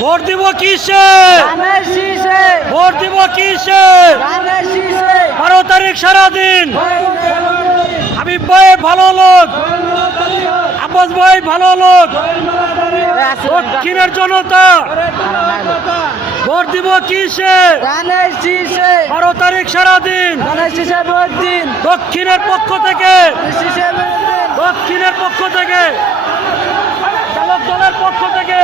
Vote দিব কিসে? Vote দিব কিসে? 12 তারিখ সারাদিন হাবিব ভাই ভালো লোক, আব্বাস ভাই ভালো লোক, দক্ষিণের জনতা ভোট দিব কিসে? 12 তারিখ সারাদিন দক্ষিণের পক্ষ থেকে, দক্ষিণের পক্ষ থেকে, চালক দলের পক্ষ থেকে